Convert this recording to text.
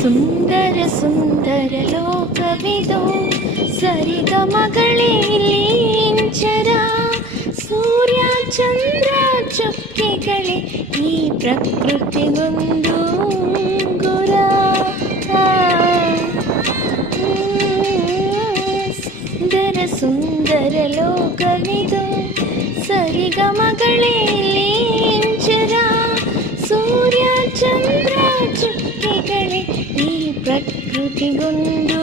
ಸುಂದರ ಸುಂದರ ಲೋಕವಿದು, ಸರಿಗಮಗಳೇ ಇಂಚರ, ಸೂರ್ಯ ಚಂದ್ರ ಚುಕ್ಕೆಗಳೇ ಈ ಪ್ರಕೃತಿಗೊಂದು ಗುರ. ಸುಂದರ ಸುಂದರ ಲೋಕವಿದು, ಸರಿಗಮಗಳೇ ಇಂಚರ, ಸೂರ್ಯ ಚಂದ್ರ ಚುಕ್ಕೆಗಳೇ ಈ ಪ್ರಕೃತಿಗೊಂದು